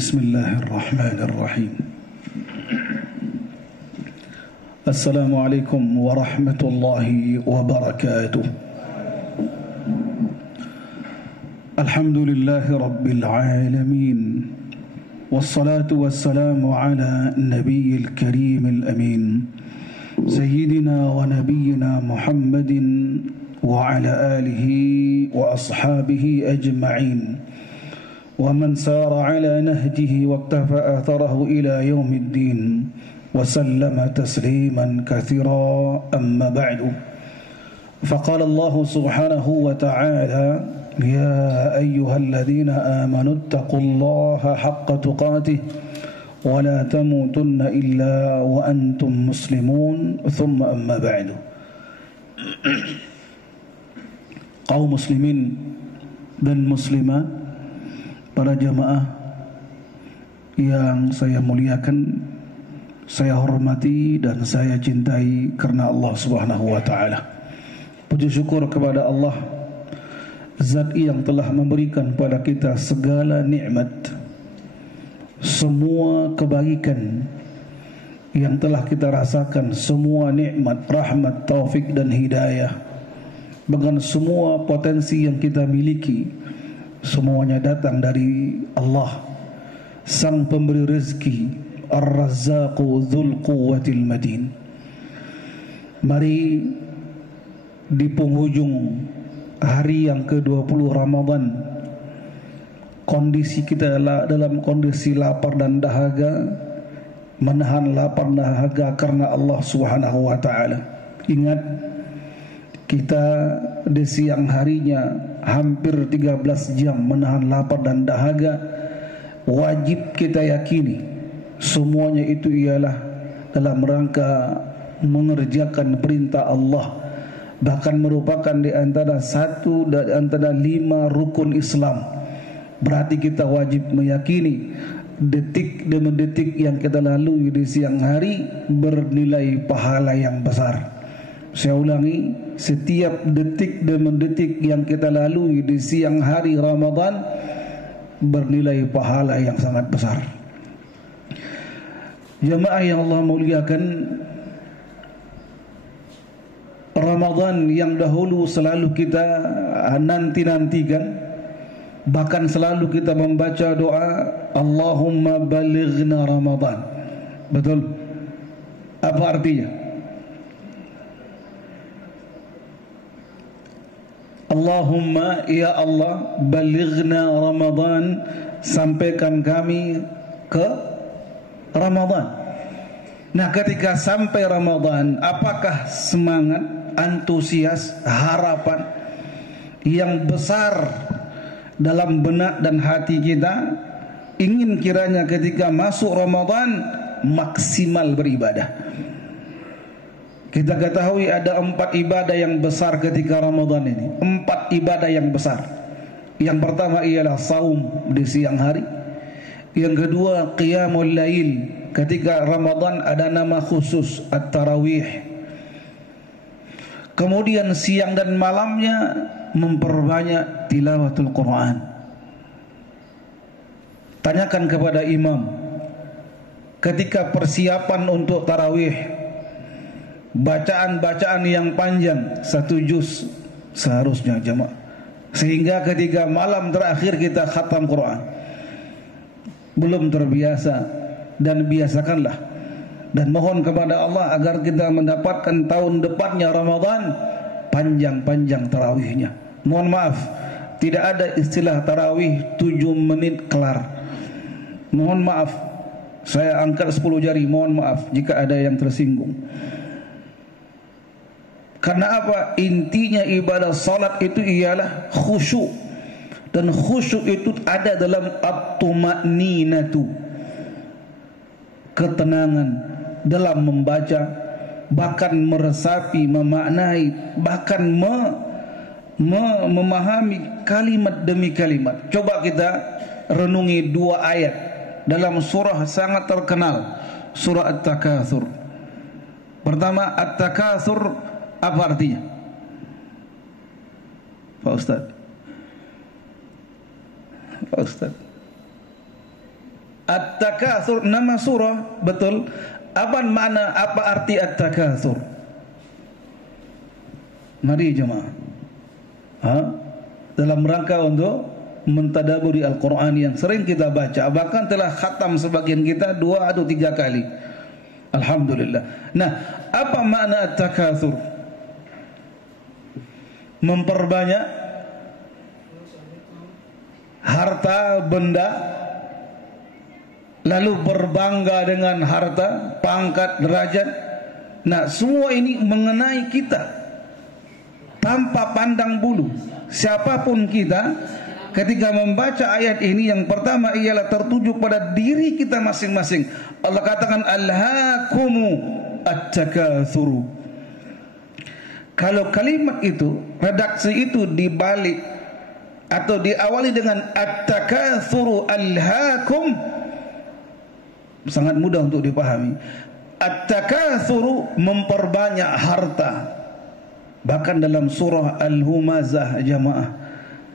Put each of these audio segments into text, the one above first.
بسم الله الرحمن الرحيم. السلام عليكم ورحمة الله وبركاته. الحمد لله رب العالمين، والصلاة والسلام على النبي الكريم الأمين سيدنا ونبينا محمد وعلى آله وأصحابه أجمعين، ومن سار على نهجه واقتفى أثره إلى يوم الدين وسلم تسليما كثيرا. أما بعد، فقال الله سبحانه وتعالى: يا أيها الذين آمنوا اتقوا الله حق تقاته ولا تموتن إلا وأنتم مسلمون. ثم أما بعد. Kaum muslimin dan muslimat, para jamaah yang saya muliakan, saya hormati dan saya cintai karena Allah Subhanahu wa taala. Puji syukur kepada Allah, Zat yang telah memberikan pada kita segala nikmat, semua kebaikan yang telah kita rasakan, semua nikmat, rahmat, taufik dan hidayah, bahkan semua potensi yang kita miliki, semuanya datang dari Allah, Sang Pemberi rezeki, Ar-Razzaqu Dzul Quwwatil Matin. Mari di penghujung hari yang ke-20 Ramadan, kondisi kita dalam kondisi lapar dan dahaga, menahan lapar dan dahaga karena Allah Subhanahu wa taala. Ingat, kita di siang harinya hampir 13 jam menahan lapar dan dahaga. Wajib kita yakini semuanya itu ialah dalam rangka mengerjakan perintah Allah, bahkan merupakan di antara 5 rukun Islam. Berarti kita wajib meyakini detik demi detik yang kita lalui di siang hari bernilai pahala yang besar. Saya ulangi, setiap detik demi detik yang kita lalui di siang hari Ramadan bernilai pahala yang sangat besar. Jamaah yang Allah muliakan, Ramadan yang dahulu selalu kita nanti-nantikan, bahkan selalu kita membaca doa Allahumma balighna Ramadan. Betul? Apa artinya? Allahumma, ya Allah, balighna Ramadan, sampaikan kami ke Ramadan. Nah, ketika sampai Ramadan, apakah semangat, antusias, harapan yang besar dalam benak dan hati kita? Ingin kiranya ketika masuk Ramadan maksimal beribadah. Kita ketahui ada 4 ibadah yang besar ketika Ramadan ini. 4 ibadah yang besar. Yang pertama ialah saum di siang hari. Yang kedua qiyamul lail. Ketika Ramadan ada nama khusus at-tarawih. Kemudian siang dan malamnya memperbanyak tilawatul Quran. Tanyakan kepada imam ketika persiapan untuk tarawih, bacaan-bacaan yang panjang, 1 juz seharusnya jemaah, sehingga ketika malam terakhir kita khatam Quran. Belum terbiasa, dan biasakanlah, dan mohon kepada Allah agar kita mendapatkan tahun depannya Ramadan panjang-panjang tarawihnya. Mohon maaf, tidak ada istilah tarawih 7 menit kelar. Mohon maaf, saya angkat 10 jari, mohon maaf jika ada yang tersinggung. Karena apa? Intinya ibadah salat itu ialah khusyuk. Dan khusyuk itu ada dalam at-tuma'ninatu, ketenangan dalam membaca, bahkan meresapi, memaknai, bahkan memahami kalimat demi kalimat. Coba kita renungi 2 ayat dalam surah sangat terkenal, surah At-Takatsur. Pertama, At-Takatsur apa artinya? Pak Ustaz. At-Takatsur nama surah, betul. Apa makna, apa arti At-Takatsur? Mari jemaah. Dalam rangka untuk mentadaburi Al-Quran yang sering kita baca, bahkan telah khatam sebagian kita 2 atau 3 kali. Alhamdulillah. Nah, apa makna At-Takatsur? Memperbanyak harta benda, lalu berbangga dengan harta, pangkat, derajat. Nah, semua ini mengenai kita tanpa pandang bulu. Siapapun kita, ketika membaca ayat ini, yang pertama ialah tertuju pada diri kita masing-masing. Allah katakan alhaakumu at-takatsuru. Kalau kalimat itu, redaksi itu dibalik atau diawali dengan at-takatsuru alhaakum, sangat mudah untuk dipahami. At-takatsuru memperbanyak harta. Bahkan dalam surah Al-Humazah jamaah,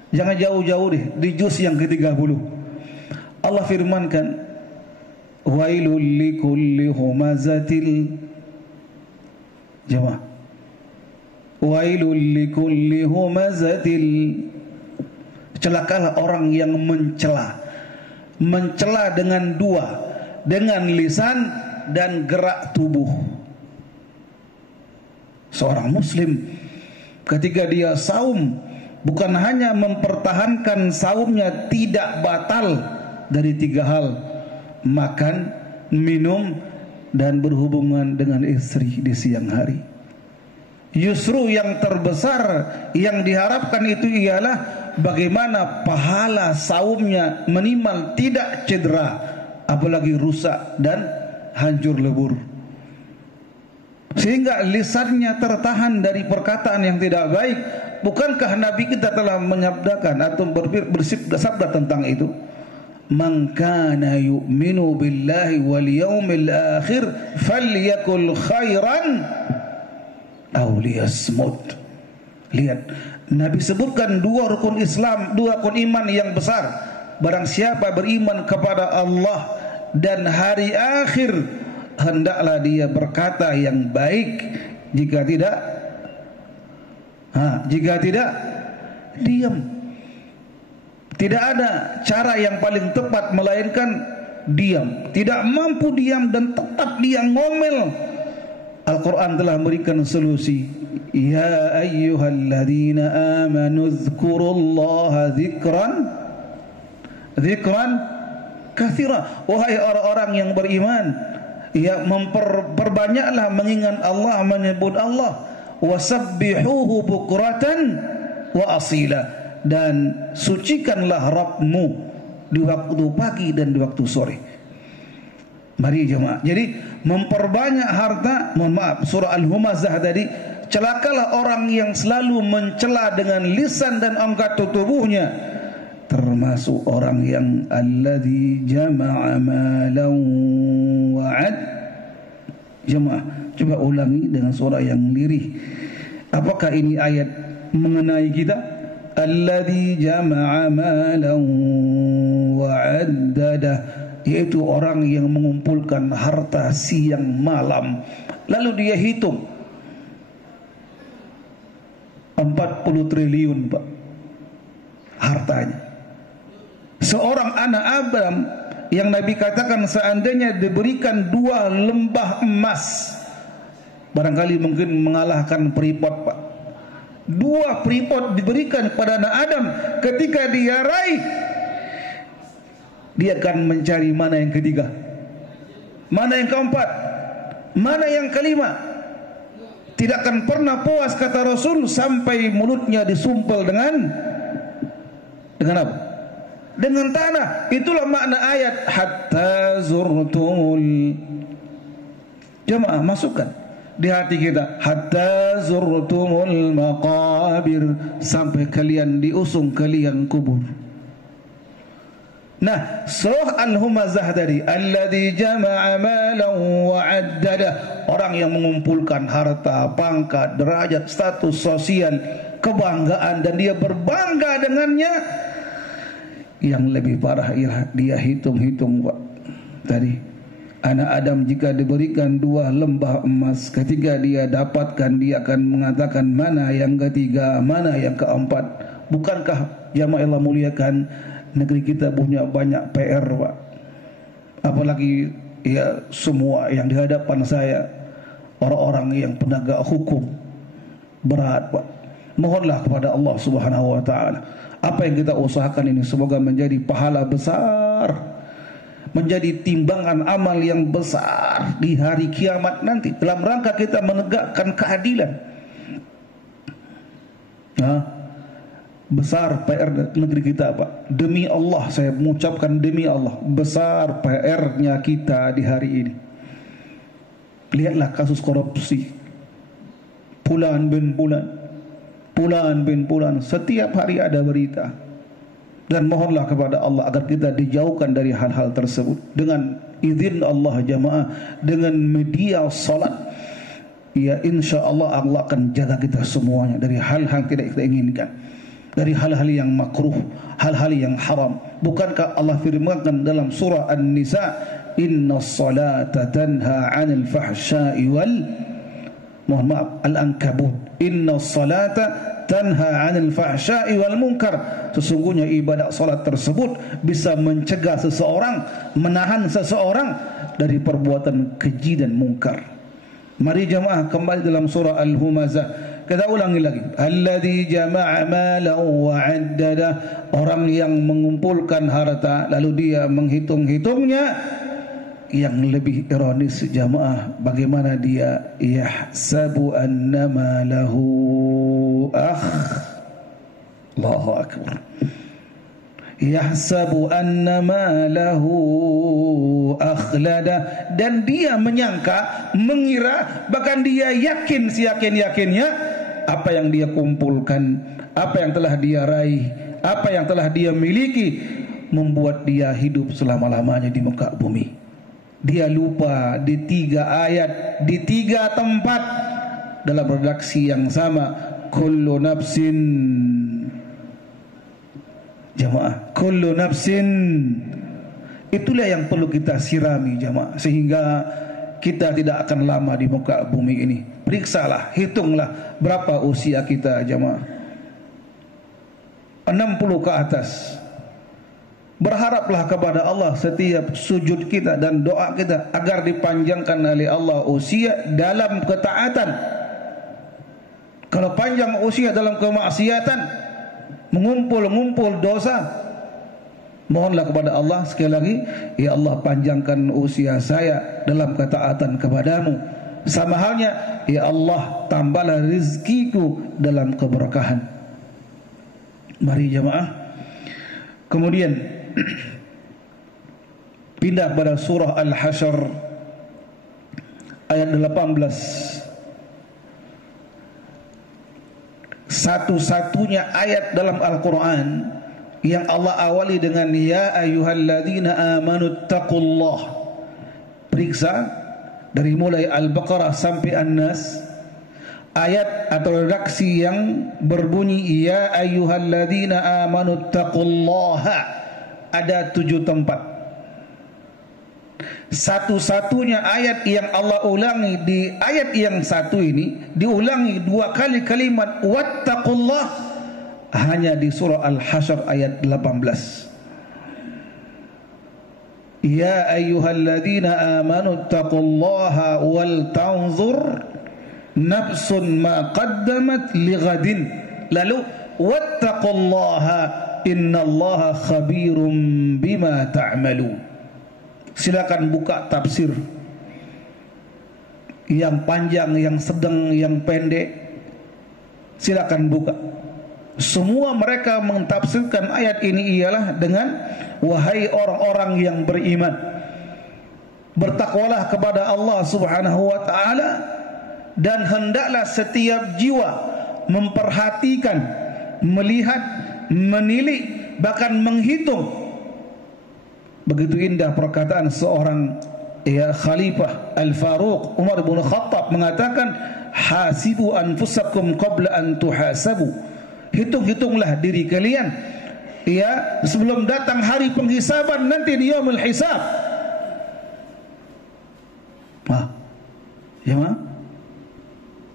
jangan jauh-jauh deh, di juz yang ke-30 Allah firmankan, wailul likulli humazatil, jamaah, wailul likulli humazatil, celakalah orang yang mencela. Mencela dengan 2, dengan lisan dan gerak tubuh. Seorang muslim ketika dia saum, bukan hanya mempertahankan saumnya tidak batal dari 3 hal: makan, minum, dan berhubungan dengan istri di siang hari. Justru yang terbesar yang diharapkan itu ialah bagaimana pahala saumnya minimal tidak cedera, apalagi rusak dan hancur lebur, sehingga lisannya tertahan dari perkataan yang tidak baik. Bukankah Nabi kita telah menyabdakan atau bersabda tentang itu? Man kana yu'minu billahi wal yawmil akhir falyakul khairan aw liyasmut. Lihat, Nabi sebutkan 2 rukun Islam, 2 rukun iman yang besar. Barang siapa beriman kepada Allah dan hari akhir, hendaklah dia berkata yang baik. Jika tidak, diam. Tidak ada cara yang paling tepat melainkan diam. Tidak mampu diam dan tetap dia ngomel, Al-Quran telah memberikan solusi. Ya ayyuhalladzina amanu dzkurullaha dzikran katsira. Wahai orang-orang yang beriman, ya, memperbanyaklah mengingat Allah, menyebut Allah. Wasabbihuhu bukratan wa asila, dan sucikanlah Rabbmu di waktu pagi dan di waktu sore. Mari jemaah. Jadi memperbanyak harta, mohon maaf, surah Al-Humazah tadi, celakalah orang yang selalu mencela dengan lisan dan anggota tubuhnya, termasuk orang yang alladzi jama'a malan wa'ad. Jemaah, coba ulangi dengan suara yang lirih. Apakah ini ayat mengenai kita? Alladzi jama'a malan wa'addadah, yaitu orang yang mengumpulkan harta siang malam, lalu dia hitung 40 triliun Pak hartanya. Seorang anak Adam yang Nabi katakan seandainya diberikan 2 lembah emas, barangkali mungkin mengalahkan Freeport Pak. 2 Freeport diberikan pada anak Adam, ketika dia raih, dia akan mencari mana yang ketiga, mana yang keempat, mana yang kelima. Tidak akan pernah puas, kata Rasul, sampai mulutnya disumpel dengan apa? Dengan tanah. Itulah makna ayat hatta zurtumul. Jemaah, masukkan di hati kita, hatta zurtumul maqabir, sampai kalian diusung ke liang kubur. Nah, surah Al-Humazah tadi, alladzi jama'a malan wa 'addada, orang yang mengumpulkan harta, pangkat, derajat, status sosial, kebanggaan, dan dia berbangga dengannya. Yang lebih parah ialah dia hitung-hitung Pak. tadi, anak Adam jika diberikan 2 lembah emas, ketika dia dapatkan, dia akan mengatakan mana yang ketiga, mana yang keempat. Bukankah jamaah Allah muliakan, negeri kita punya banyak PR, Pak? Apalagi ya semua yang di hadapan saya orang-orang yang penegak hukum, berat, Pak. Mohonlah kepada Allah Subhanahu wa taala, apa yang kita usahakan ini semoga menjadi pahala besar, menjadi timbangan amal yang besar di hari kiamat nanti, dalam rangka kita menegakkan keadilan. Besar PR negeri kita, Pak. Demi Allah, saya mengucapkan demi Allah, besar PR-nya kita di hari ini. Lihatlah kasus korupsi, bulan bin bulan, setiap hari ada berita. Dan mohonlah kepada Allah agar kita dijauhkan dari hal-hal tersebut. Dengan izin Allah jamaah, dengan media salat, ya insya Allah Allah akan jaga kita semuanya dari hal-hal tidak kita inginkan, dari hal-hal yang makruh, hal-hal yang haram. Bukankah Allah firmankan dalam surah An-Nisa, inna salata tanha 'anil fahsya'i wal, mohon maaf, Al-Ankabut, inna salata tanha 'anil fahsya'i wal munkar. Sesungguhnya ibadah salat tersebut bisa mencegah seseorang, menahan seseorang dari perbuatan keji dan mungkar. Mari jamaah kembali dalam surah Al-Humazah, kita ulangi lagi. Alladzi jama'a malan wa 'addada, orang yang mengumpulkan harta lalu dia menghitung-hitungnya. Yang lebih ironis jamaah, bagaimana dia yahsabu annama lahu Allahu akbar, yahsabu annama lahu akhlada, dan dia menyangka, mengira, bahkan dia yakin seyakin-yakinnya apa yang dia kumpulkan, apa yang telah dia raih, apa yang telah dia miliki membuat dia hidup selama-lamanya di muka bumi. Dia lupa di 3 ayat, di 3 tempat dalam redaksi yang sama, kullu nafsin, jamaah, kullu nafsin. Itulah yang perlu kita sirami jamaah, sehingga kita tidak akan lama di muka bumi ini. Periksalah, hitunglah berapa usia kita jamaah, 60 ke atas. Berharaplah kepada Allah setiap sujud kita dan doa kita agar dipanjangkan oleh Allah usia dalam ketaatan. Kalau panjang usia dalam kemaksiatan, mengumpul dosa, mohonlah kepada Allah sekali lagi, ya Allah panjangkan usia saya dalam ketaatan kepadamu. Sama halnya, ya Allah tambahlah rizkiku dalam keberkahan. Mari jamaah. Kemudian pindah pada surah Al-Hasyr ayat 18. Satu-satunya ayat dalam Al-Quran yang Allah awali dengan ya ayyuhalladzina amanu taqullah. Periksa dari mulai Al-Baqarah sampai An-Nas, ayat atau redaksi yang berbunyi ya ayyuhalladzina amanu taqullaha ada 7 tempat. Satu-satunya ayat yang Allah ulangi di ayat yang satu ini, diulangi 2 kali kalimat wattaqullah, hanya di surah Al-Hasyr ayat 18. Ya ayyuhalladzina amanu taqullaha wal tanzur nafsun ma qaddamat lighadin, lalu wattaqullaha innallaha khabirum bima ta'malun. Silakan buka tafsir yang panjang, yang sedang, yang pendek, silakan buka. Semua mereka mentafsirkan ayat ini ialah dengan wahai orang-orang yang beriman, bertakwalah kepada Allah Subhanahu wa taala, dan hendaklah setiap jiwa memperhatikan, melihat, menilik, bahkan menghitung. Begitu indah perkataan seorang Khalifah Al-Faruq Umar bin Khattab mengatakan, hasibu anfusakum qabla an tuhasabu. Hitung-hitunglah diri kalian sebelum datang hari penghisaban nanti di yaumul hisab. Ya,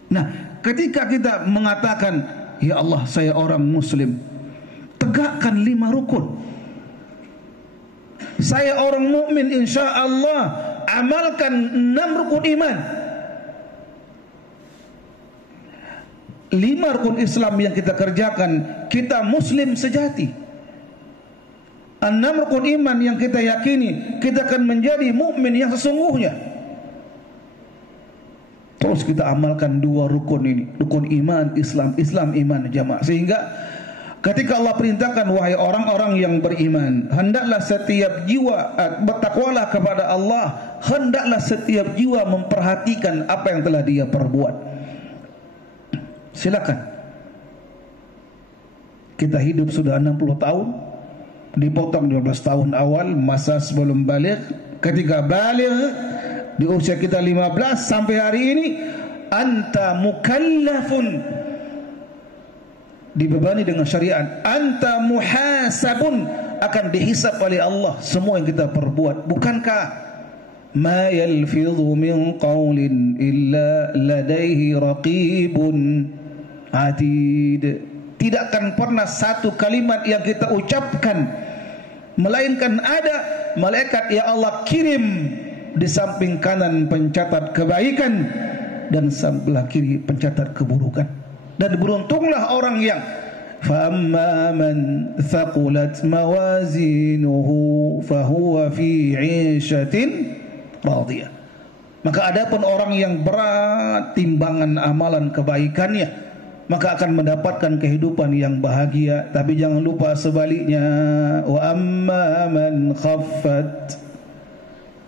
nah, ketika kita mengatakan, ya Allah saya orang muslim, tegakkan 5 rukun. Saya orang mukmin, insya Allah amalkan 6 rukun iman. 5 rukun Islam yang kita kerjakan, kita muslim sejati. 6 rukun iman yang kita yakini, kita akan menjadi mukmin yang sesungguhnya. Terus kita amalkan 2 rukun ini, rukun iman, Islam, iman, jamaah. Sehingga ketika Allah perintahkan, wahai orang-orang yang beriman, hendaklah setiap jiwa bertakwalah kepada Allah, hendaklah setiap jiwa memperhatikan apa yang telah dia perbuat. Silakan. Kita hidup sudah 60 tahun, dipotong 12 tahun awal, masa sebelum balik. Ketika balik di usia kita 15 sampai hari ini, anta mukallafun, dibebani dengan syariat. Anta muhasabun, akan dihisab oleh Allah semua yang kita perbuat. Bukankah ma yalfidhu min qawlin illa ladaihi raqibun atid, tidak akan pernah satu kalimat yang kita ucapkan melainkan ada malaikat yang Allah kirim di samping kanan pencatat kebaikan dan sebelah kiri pencatat keburukan. Dan beruntunglah orang yang فَأَمَّا مَنْ ثَقُلَتْ مَوَازِينُهُ فَهُوَ فِي عِيشَةٍ رَاضِيَةٍ. Maka adapun orang yang berat timbangan amalan kebaikannya, maka akan mendapatkan kehidupan yang bahagia. Tapi jangan lupa sebaliknya, وَأَمَّا مَنْ خَفَّتْ,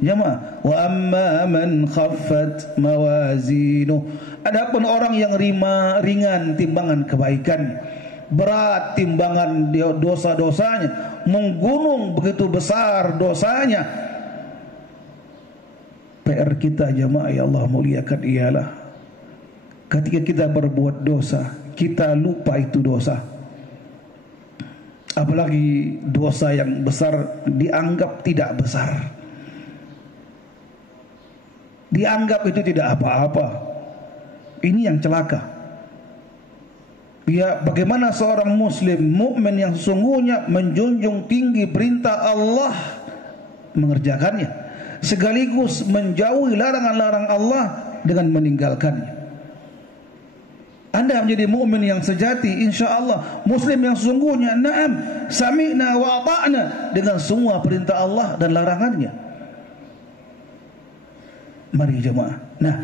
jemaah, وَأَمَّا مَنْ خَفَّتْ مَوَازِينُهُ. Adapun orang yang ringan timbangan kebaikan, berat timbangan dosa-dosanya, menggunung begitu besar dosanya. PR kita jemaah ya Allah muliakan ialah ketika kita berbuat dosa, kita lupa itu dosa. Apalagi dosa yang besar dianggap tidak besar, dianggap itu tidak apa-apa. Ini yang celaka. Ya, bagaimana seorang muslim mukmin yang sesungguhnya menjunjung tinggi perintah Allah, mengerjakannya, sekaligus menjauhi larangan-larang Allah dengan meninggalkannya. Anda menjadi mukmin yang sejati, insya Allah muslim yang sesungguhnya, na'am sami'na wa ata'na, dengan semua perintah Allah dan larangannya. Mari jemaah. Nah,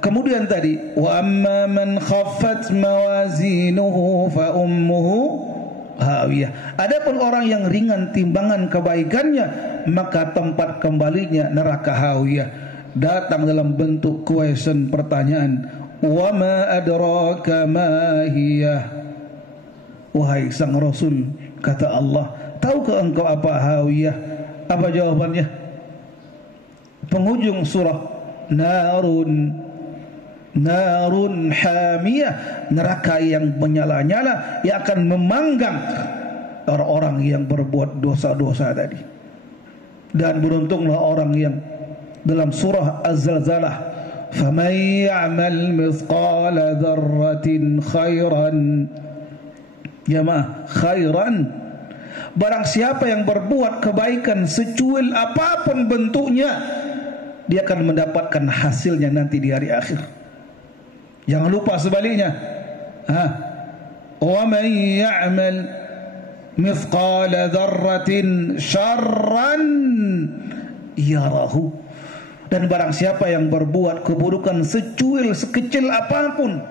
kemudian tadi, wa amma man khaffat mawazinuhu fa ummuhu hawiyah. Adapun orang yang ringan timbangan kebaikannya, maka tempat kembalinya neraka hawiyah. Datang dalam bentuk question, pertanyaan, wa ma adraka ma hiya. Wahai sang Rasul, kata Allah, tahukah engkau apa hawiyah? Apa jawabannya? Penghujung surah, narun hamiyah, neraka yang menyala-nyala yang akan memanggang orang-orang yang berbuat dosa-dosa tadi. Dan beruntunglah orang yang dalam surah Az-Zalzalah, faman ya'mal mithqala dzarratin khairan, jamaah, khairan, barang siapa yang berbuat kebaikan secuil apapun bentuknya, dia akan mendapatkan hasilnya nanti di hari akhir. Jangan lupa sebaliknya, wa man ya'mal mithqala dzarratin syarran yarahu, dan barang siapa yang berbuat keburukan secuil sekecil apapun,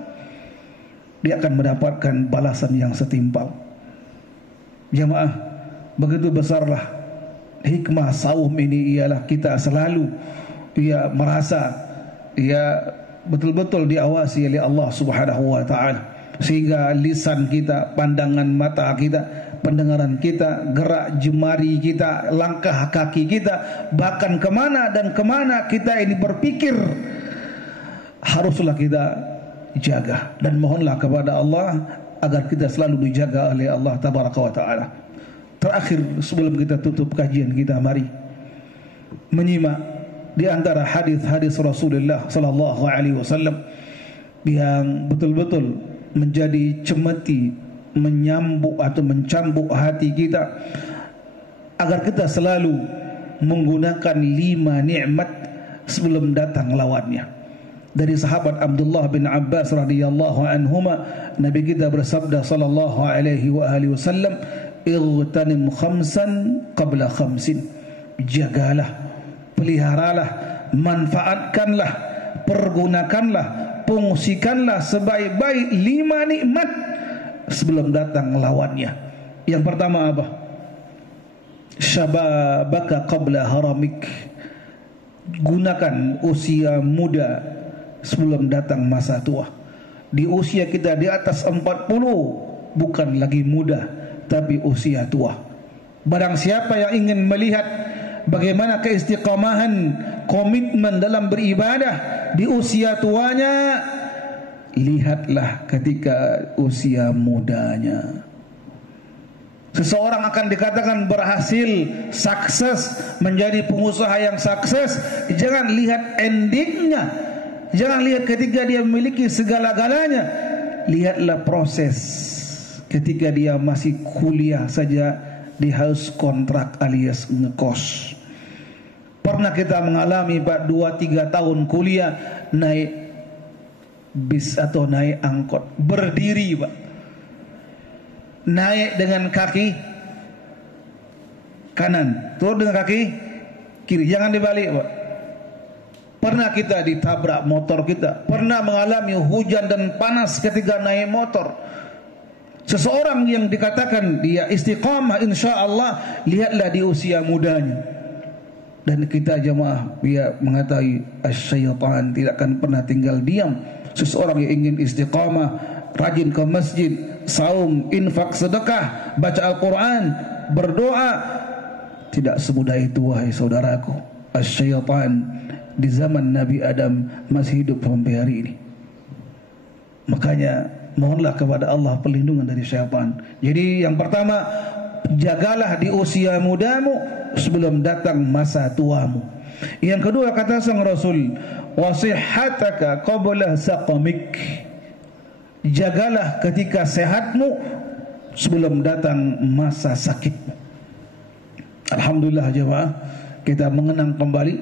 dia akan mendapatkan balasan yang setimpal. Jemaah, begitu besarlah hikmah saum ini, ialah kita selalu merasa betul-betul diawasi oleh Allah Subhanahu wa taala, sehingga lisan kita, pandangan mata kita, pendengaran kita, gerak jemari kita, langkah kaki kita, bahkan kemana dan kemana kita ini berpikir, haruslah kita jaga. Dan mohonlah kepada Allah agar kita selalu dijaga oleh Allah Tabaraka wa taala. Terakhir sebelum kita tutup kajian kita, mari menyimak di antara hadis-hadis Rasulullah sallallahu alaihi wasallam yang betul-betul menjadi cemeti, menyambuk atau mencambuk hati kita agar kita selalu menggunakan 5 nikmat sebelum datang lawannya. Dari sahabat Abdullah bin Abbas radhiyallahu anhuma, Nabi kita bersabda sallallahu alaihi wasallam, "Igtanim khamsan qabla khamsin." Jagalah, peliharalah, manfaatkanlah, pergunakanlah, fungsikanlah sebaik-baik 5 nikmat sebelum datang lawannya. Yang pertama apa? Syababaka qabla haramik. Gunakan usia muda sebelum datang masa tua. Di usia kita di atas 40 bukan lagi muda, tapi usia tua. Barang siapa yang ingin melihat bagaimana keistiqamahan, komitmen dalam beribadah di usia tuanya, lihatlah ketika usia mudanya. Seseorang akan dikatakan berhasil, sukses, menjadi pengusaha yang sukses. Jangan lihat endingnya, jangan lihat ketika dia memiliki segala-galanya. Lihatlah proses ketika dia masih kuliah saja di house kontrak alias ngekos. Pernah kita mengalami Pak 2-3 tahun kuliah naik bis atau naik angkot, berdiri Pak, naik dengan kaki kanan, turun dengan kaki kiri, jangan dibalik Pak. Pernah kita ditabrak motor kita, pernah mengalami hujan dan panas ketika naik motor. Seseorang yang dikatakan dia istiqamah insyaallah, lihatlah di usia mudanya. Dan kita jemaah dia mengetahui syaitan tidak akan pernah tinggal diam. Seseorang yang ingin istiqamah, rajin ke masjid, saum, infak, sedekah, baca Al-Quran, berdoa, tidak semudah itu wahai saudaraku. Syaitan di zaman Nabi Adam masih hidup sampai hari ini. Makanya mohonlah kepada Allah perlindungan dari syaitan. Jadi yang pertama, jagalah di usia mudamu sebelum datang masa tuamu. Yang kedua kata sang Rasul, wasihhataka qabla saqamik. Jagalah ketika sehatmu sebelum datang masa sakitmu. Alhamdulillah jemaah, kita mengenang kembali,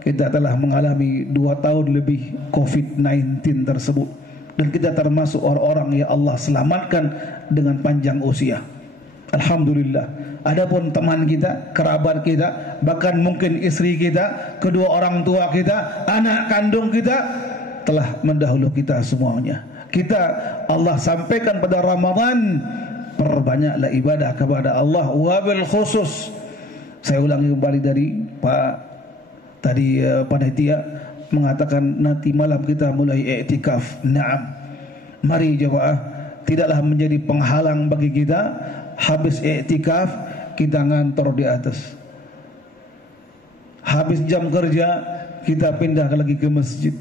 kita telah mengalami 2 tahun lebih COVID-19 tersebut. Dan kita termasuk orang-orang yang Allah selamatkan dengan panjang usia. Alhamdulillah. Adapun teman kita, kerabat kita, bahkan mungkin istri kita, kedua orang tua kita, anak kandung kita telah mendahului kita semuanya. Kita Allah sampaikan pada Ramadan, perbanyaklah ibadah kepada Allah. Wabil khusus, saya ulangi kembali dari Pak tadi panitia mengatakan nanti malam kita mulai i'tikaf. Naam. Mari jemaah, tidaklah menjadi penghalang bagi kita habis i'tikaf kita ngantor di atas. Habis jam kerja kita pindah lagi ke masjid.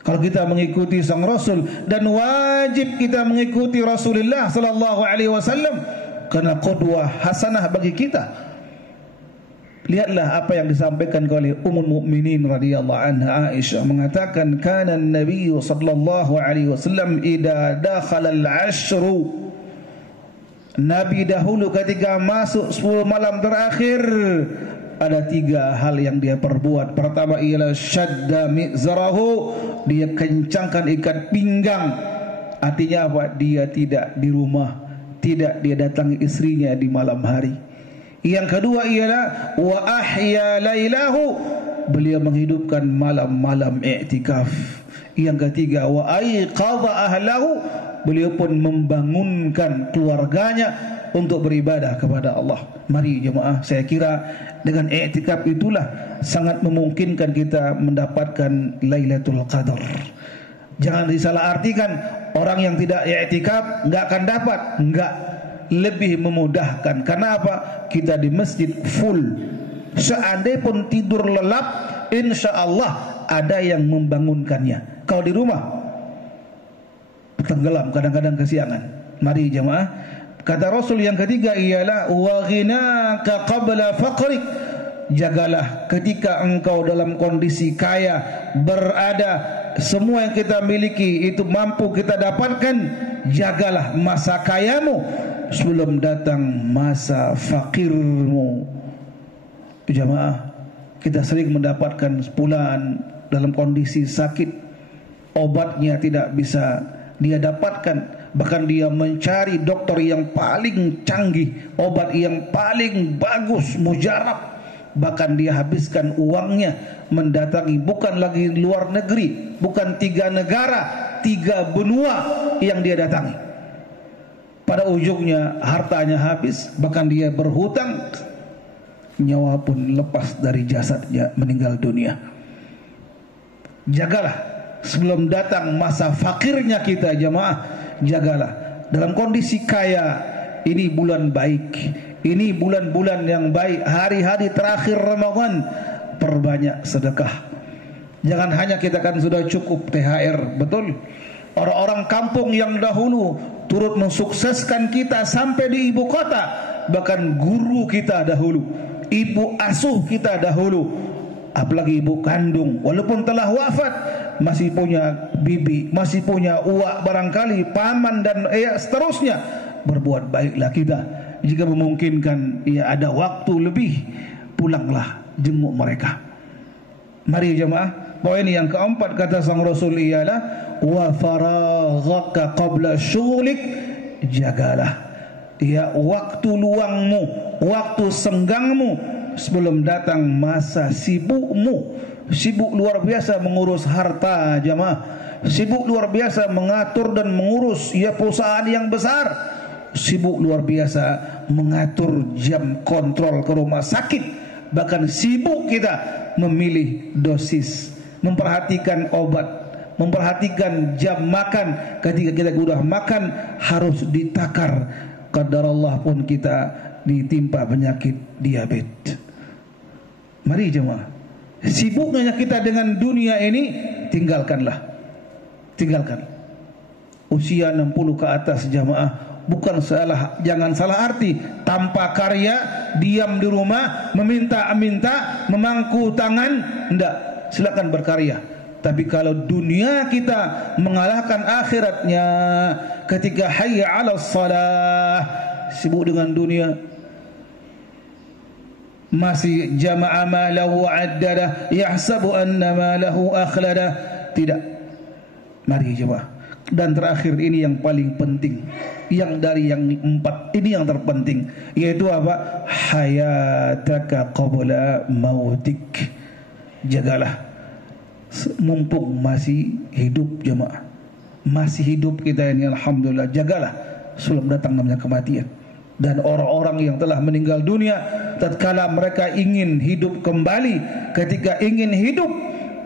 Kalau kita mengikuti sang Rasul, dan wajib kita mengikuti Rasulullah sallallahu alaihi wasallam karena qudwah hasanah bagi kita. Lihatlah apa yang disampaikan oleh Ummul Mukminin radhiyallahu anha Aisyah, mengatakan kana an-nabiy sallallahu alaihi wasallam idza dakhala al-ashru, Nabi dahulu ketika masuk 10 malam terakhir ada 3 hal yang dia perbuat. Pertama ialah syadda mizrahu, dia kencangkan ikat pinggang. Artinya apa? Dia tidak di rumah, tidak dia datangi istrinya di malam hari. Yang kedua ialah wa ahya lailahu, beliau menghidupkan malam-malam i'tikaf. Yang ketiga wa aiqadha ahlahu, beliau pun membangunkan keluarganya untuk beribadah kepada Allah. Mari jemaah, saya kira dengan i'tikaf itulah sangat memungkinkan kita mendapatkan Lailatul Qadar. Jangan disalahartikan, orang yang tidak i'tikaf enggak akan dapat, enggak, lebih memudahkan. Karena apa? Kita di masjid full. Seandainya pun tidur lelap, insyaallah ada yang membangunkannya. Kalau di rumah tenggelam, kadang-kadang kesiangan. Mari jemaah, kata Rasul yang ketiga ialah wa ghinaka qabla faqrik, jagalah ketika engkau dalam kondisi kaya, berada, semua yang kita miliki itu mampu kita dapatkan, jagalah masa kayamu sebelum datang masa fakirmu. Jamaah, kita sering mendapatkan sepulaan dalam kondisi sakit, obatnya tidak bisa dia dapatkan, bahkan dia mencari dokter yang paling canggih, obat yang paling bagus, mujarab, bahkan dia habiskan uangnya mendatangi bukan lagi luar negeri, bukan 3 negara, 3 benua yang dia datangi. Pada ujungnya hartanya habis, bahkan dia berhutang, nyawa pun lepas dari jasadnya, meninggal dunia. Jagalah sebelum datang masa fakirnya kita, jamaah. Jagalah dalam kondisi kaya. Ini bulan baik, ini bulan-bulan yang baik, hari-hari terakhir Ramadan, perbanyak sedekah. Jangan hanya kita kan sudah cukup THR, betul. Orang-orang kampung yang dahulu turut mensukseskan kita sampai di ibu kota, bahkan guru kita dahulu, ibu asuh kita dahulu, apalagi ibu kandung, walaupun telah wafat masih punya bibi, masih punya uak barangkali, paman dan seterusnya. Berbuat baiklah kita. Jika memungkinkan, ya ada waktu lebih, pulanglah jenguk mereka. Mari jemaah, poin yang keempat kata sang Rasul ialah wa faraghaka qabla syughlik, jagalah ya waktu luangmu, waktu senggangmu sebelum datang masa sibukmu. Sibuk luar biasa mengurus harta jemaah, sibuk luar biasa mengatur dan mengurus ya perusahaan yang besar, sibuk luar biasa mengatur jam kontrol ke rumah sakit, bahkan sibuk kita memilih dosis, memperhatikan obat, memperhatikan jam makan. Ketika kita sudah makan harus ditakar, qadarullah pun kita ditimpa penyakit diabetes. Mari jemaah, sibuknya kita dengan dunia ini tinggalkanlah, tinggalkan. Usia 60 ke atas jemaah, bukan salah, jangan salah arti tanpa karya, diam di rumah, meminta-minta, memangku tangan, enggak, silakan berkarya. Tapi kalau dunia kita mengalahkan akhiratnya, ketika hayya 'alas shalah, sibuk dengan dunia, masih jama'a malahu addada yahsabu anna malahu akhlada, tidak. Mari jemaah. Dan terakhir ini yang paling penting, yang dari yang 4 ini yang terpenting, yaitu apa? Hayataka qabla mautik. Jagalah mumpung masih hidup jemaah, masih hidup kita ini alhamdulillah, jagalah sebelum datang namanya kematian. Dan orang-orang yang telah meninggal dunia, tatkala mereka ingin hidup kembali, ketika ingin hidup,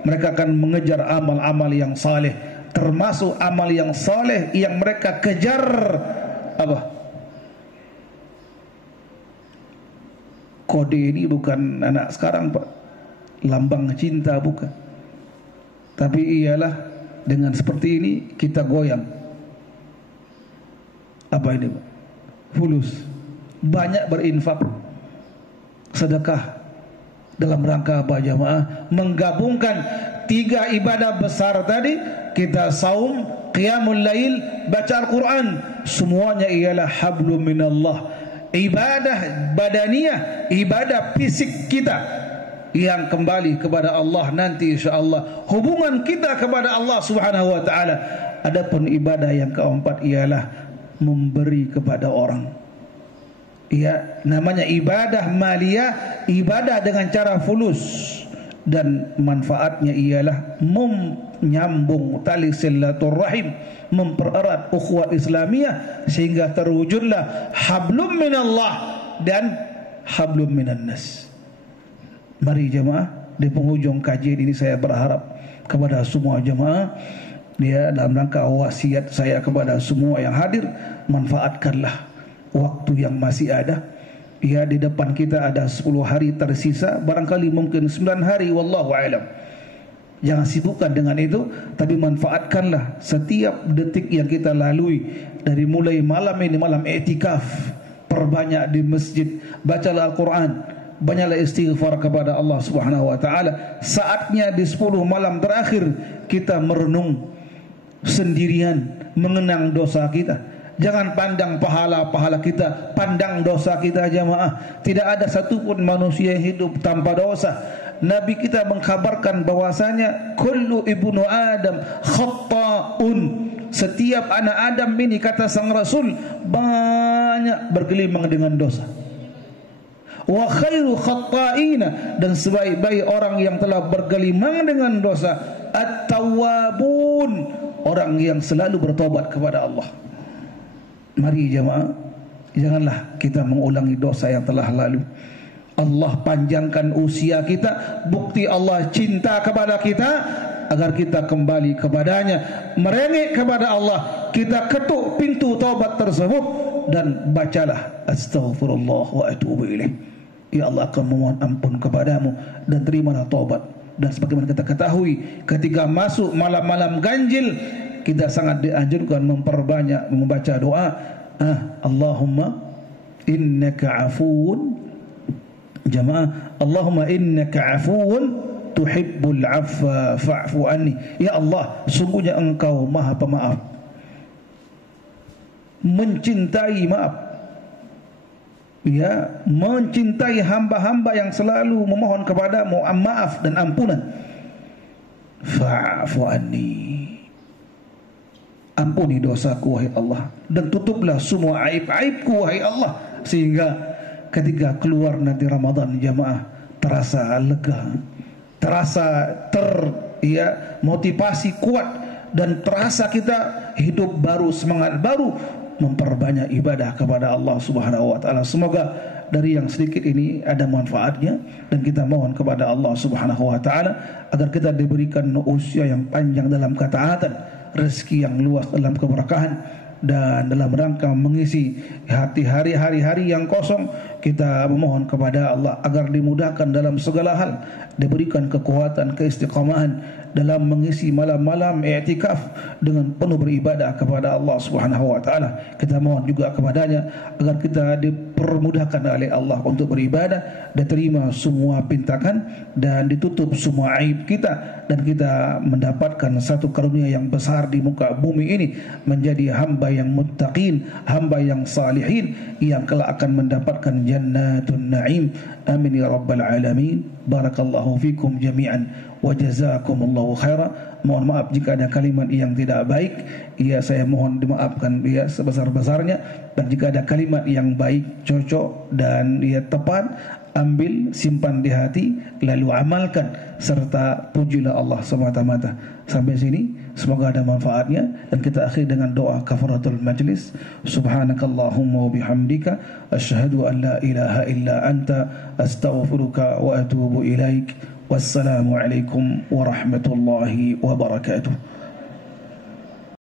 mereka akan mengejar amal-amal yang saleh. Termasuk amal yang saleh yang mereka kejar apa? Kode ini bukan anak sekarang Pak, lambang cinta bukan, tapi ialah dengan seperti ini kita goyang. Apa ini Pak? Fulus, banyak berinfak, sedekah dalam rangka apa jamaah? Menggabungkan 3 ibadah besar tadi, kita saum, qiyamul lail, baca Al-Quran, semuanya ialah hablum minallah. Ibadah badaniyah, ibadah fisik kita yang kembali kepada Allah nanti insyaallah. Hubungan kita kepada Allah Subhanahu wa taala. Adapun ibadah yang keempat ialah memberi kepada orang. Ya, namanya ibadah maliyah, ibadah dengan cara fulus, dan manfaatnya ialah menyambung tali silaturrahim, mempererat ukhuwah Islamiyah sehingga terwujudlah hablum minallah dan hablum minannas. Mari jemaah, di penghujung kajian ini saya berharap kepada semua jemaah, dia dalam rangka wasiat saya kepada semua yang hadir, manfaatkanlah waktu yang masih ada. Ya, di depan kita ada 10 hari tersisa, barangkali mungkin 9 hari, wallahu alam. Jangan sibukkan dengan itu, tapi manfaatkanlah setiap detik yang kita lalui. Dari mulai malam ini, malam i'tikaf, perbanyak di masjid, bacalah Al-Quran, banyaklah istighfar kepada Allah Subhanahu wa taala. Saatnya di 10 malam terakhir kita merenung sendirian, mengenang dosa kita. Jangan pandang pahala-pahala kita, pandang dosa kita jamaah. Tidak ada satupun manusia yang hidup tanpa dosa. Nabi kita mengkhabarkan bahwasanya kullu ibnu Adam khatta'un. Setiap anak Adam ini, kata sang Rasul, banyak bergelimang dengan dosa. Wa khairu khatta'ina, dan sebaik-baik orang yang telah bergelimang dengan dosa at-tawwabun, orang yang selalu bertobat kepada Allah. Mari jemaah, janganlah kita mengulangi dosa yang telah lalu. Allah panjangkan usia kita, bukti Allah cinta kepada kita agar kita kembali kepadanya, merengek kepada Allah. Kita ketuk pintu taubat tersebut dan bacalah astaghfirullah wa atubu ilaih. Ya Allah, akan memohon ampun kepadamu dan terimalah taubat. Dan sebagaimana kita ketahui, ketika masuk malam-malam ganjil, kita sangat dianjurkan memperbanyak membaca doa, Allahumma innaka afuun, jamaah, Allahumma innaka afuun tuhibbul afwa fa'fu anni. Ya Allah, sungguhnya Engkau Maha Pemaaf, mencintai maaf, ya, mencintai hamba-hamba yang selalu memohon kepadamu maaf dan ampunan. Fa'fu anni, ampuni dosaku wahai Allah, dan tutuplah semua aib-aibku wahai Allah, sehingga ketika keluar nanti Ramadan jamaah terasa lega, terasa motivasi kuat, dan terasa kita hidup baru, semangat baru, memperbanyak ibadah kepada Allah Subhanahu wa taala. Semoga dari yang sedikit ini ada manfaatnya, dan kita mohon kepada Allah Subhanahu wa taala agar kita diberikan usia yang panjang dalam ketaatan, rezeki yang luas dalam keberkahan, dan dalam rangka mengisi hari-hari yang kosong, kita memohon kepada Allah agar dimudahkan dalam segala hal, diberikan kekuatan, keistiqamahan dalam mengisi malam-malam i'tikaf dengan penuh beribadah kepada Allah Subhanahu wa taala. Kita mohon juga kepadanya agar kita dipermudahkan oleh Allah untuk beribadah, diterima semua pintakan dan ditutup semua aib kita, dan kita mendapatkan satu karunia yang besar di muka bumi ini, menjadi hamba yang muttaqin, hamba yang salihin, yang kelak akan mendapatkan jannatun na'im. Amin ya rabbal alamin. Barakallahu fikum jami'an wa jazakumullahu khaira. Mohon maaf jika ada kalimat yang tidak baik, ya saya mohon dimaafkan ya sebesar-besarnya, dan jika ada kalimat yang baik, cocok dan ya tepat, ambil, simpan di hati, lalu amalkan, serta pujilah Allah semata-mata. Sampai sini semoga ada manfaatnya, dan kita akhiri dengan doa kafaratul majlis. Subhanakallahumma wa bihamdika asyhadu an la ilaha illa anta astaghfiruka wa atubu ilaik. Wassalamu alaikum warahmatullahi wabarakatuh.